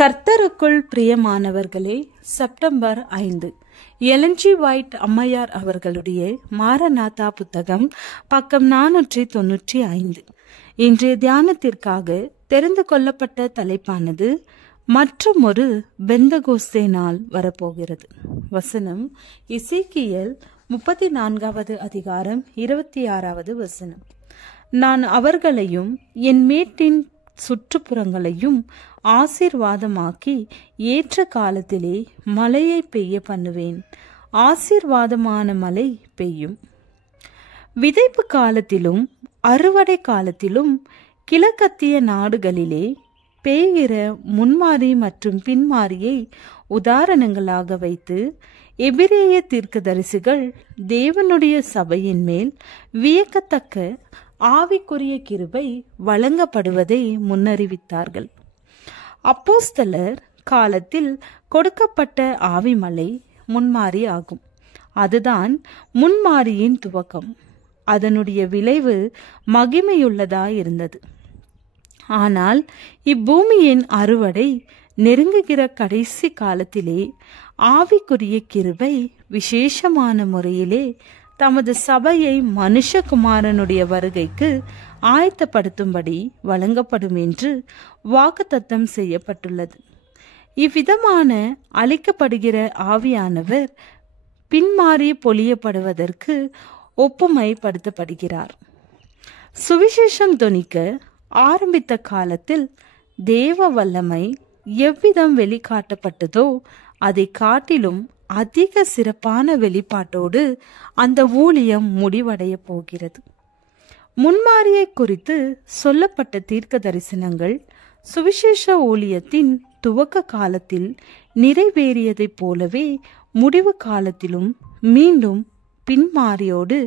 கர்த்தருக்குள் பிரியமானவர்களே, September 5 Elon G white அம்மையார் அவர்களுடைய மாரநாதா புத்தகம், பக்கம் 495. இன்றைய தியானத்திற்காக தெரிந்து கொள்ளப்பட்ட தலைப்பானது மற்றுமொரு பெந்தகோஸ்தே நாள் வரப்போகிறது. வசனம் எசேக்கியேல் 34வது அதிகாரம் 26வது வசனம். நான் அவர்களையும் என் மேட்டின் சுற்றுப்புறங்களையும் ஆசீர்வாதமாக்கி ஏற்ற காலத்திலே மழையை பெய்ய பண்ணுவேன். ஆசீர்வாதமான மழை பெய்யும். விதைப்பு காலத்திலும் அறுவடை காலத்திலும் கிழக்கத்திய நாடுகளிலே பெய்கிற முன்மாறி மற்றும் பின்மாரியை உதாரணங்களாக வைத்து எபிரேய தீர்க்கதரிசிகள் தேவனுடைய சபையின் மேல் வியக்கத்தக்க ஆவிக்குரிய கிருபை வழங்கப்படுவதை முன்னறிவித்தார்கள். அப்போஸ்தலர் காலத்தில் கொடுக்கப்பட்ட ஆவிமலை முன்மாறி ஆகும். அதுதான் முன்மாரியின் துவக்கம். அதனுடைய விளைவு மகிமையுள்ளதாயிருந்தது. ஆனால் இப்பூமியின் அறுவடை நெருங்குகிற கடைசி காலத்திலே ஆவிக்குரிய கிருபை விசேஷமான முறையிலே தமது சபையை மனுஷகுமாரனுடைய வருகைக்கு ஆயத்தப்படுத்தும்படி வழங்கப்படும் என்று வாக்குத்தத்தம் செய்யப்பட்டுள்ளது. இவ்விதமான அளிக்கப்படுகிற ஆவியானவர் பின்மாறி பொழியப்படுவதற்கு ஒப்புமைப்படுத்தப்படுகிறார். சுவிசேஷம் தொனிக்க ஆரம்பித்த காலத்தில் தேவ வல்லமை எவ்விதம் வெளிக்காட்டப்பட்டதோ அதை காட்டிலும் அதிக சிறப்பான வெளிப்பாட்டோடு அந்த ஊழியம் முடிவடைய போகிறது. முன்மாரியை குறித்து சொல்லப்பட்ட தீர்க்க தரிசனங்கள் சுவிசேஷ ஊழியத்தின் துவக்க காலத்தில் நிறைவேறியதைப் போலவே முடிவு காலத்திலும் மீண்டும் பின்மாரியோடு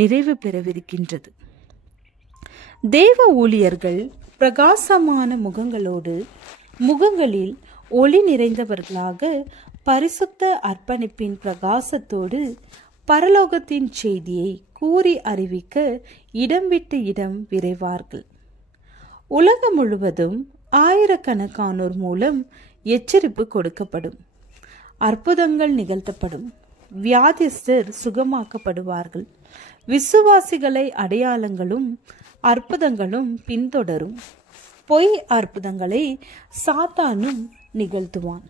நிறைவு பெறவிருக்கின்றது. தேவ ஊழியர்கள் பிரகாசமான முகங்களில் ஒளி நிறைந்தவர்களாக பரிசுத்த அர்ப்பணிப்பின் பிரகாசத்தோடு பரலோகத்தின் செய்தியை கூறி அறிவிக்க இடம் விட்டு இடம் விரைவார்கள். உலகம் முழுவதும் ஆயிரக்கணக்கானோர் மூலம் எச்சரிப்பு கொடுக்கப்படும். அற்புதங்கள் நிகழ்த்தப்படும். வியாதிஸ்தர் சுகமாக்கப்படுவார்கள். விசுவாசிகளை அடையாளங்களும் அற்புதங்களும் பின்தொடரும். பொய் அற்புதங்களை சாத்தானும் நிகழ்த்துவான்.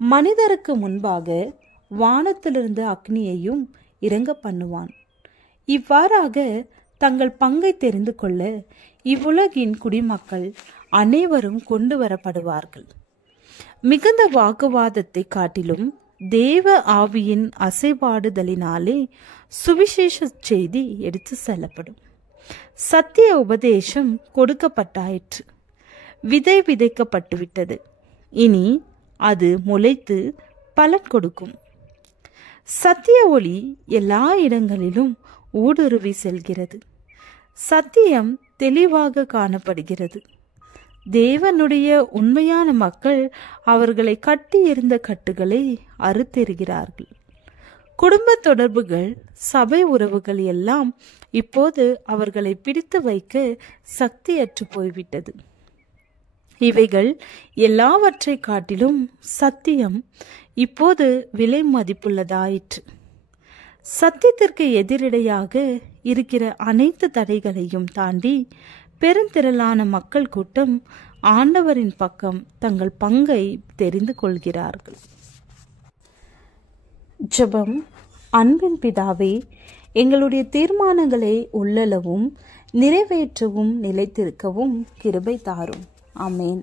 மனிதருக்கு முன்பாக வானத்திலிருந்து அக்னியையும் இறங்க பண்ணுவான். இவ்வாறாக தங்கள் பங்கை தெரிந்து கொள்ள இவ்வுலகின் குடிமக்கள் அனைவரும் கொண்டு வரப்படுவார்கள். மிகுந்த வாக்குவாதத்தை காட்டிலும் தேவ ஆவியின் அசைபாடுதலினாலே சுவிசேஷ செய்தி எடுத்து செல்லப்படும். சத்திய உபதேசம் கொடுக்கப்பட்டாயிற்று. விதை விதைக்கப்பட்டுவிட்டது. இனி அது முளைத்து பலன் கொடுக்கும். சத்திய ஒளி எல்லா இடங்களிலும் ஊடுருவி செல்கிறது. சத்தியம் தெளிவாக காணப்படுகிறது. தேவனுடைய உண்மையான மக்கள் அவர்களை கட்டி எறிந்த கட்டுகளை அறுத்தெறிகிறார்கள். குடும்ப தொடர்புகள், சபை உறவுகள் எல்லாம் இப்போது அவர்களை பிடித்து வைக்க சக்தியற்று போய்விட்டது. இவைகள் எல்லாவற்றை காட்டிலும் சத்தியம் இப்போது விலை மதிப்புள்ளதாயிற்று. சத்தியத்திற்கு எதிரடையாக இருக்கிற அனைத்து தடைகளையும் தாண்டி பெருந்திரளான மக்கள் கூட்டம் ஆண்டவரின் பக்கம் தங்கள் பங்கை தெரிந்து கொள்கிறார்கள். ஜெபம். அன்பின் பிதாவே, எங்களுடைய தீர்மானங்களை உள்ளளவும் நிறைவேற்றவும் நிலைத்திருக்கவும் கிருபை தாரும். ஆமேன்.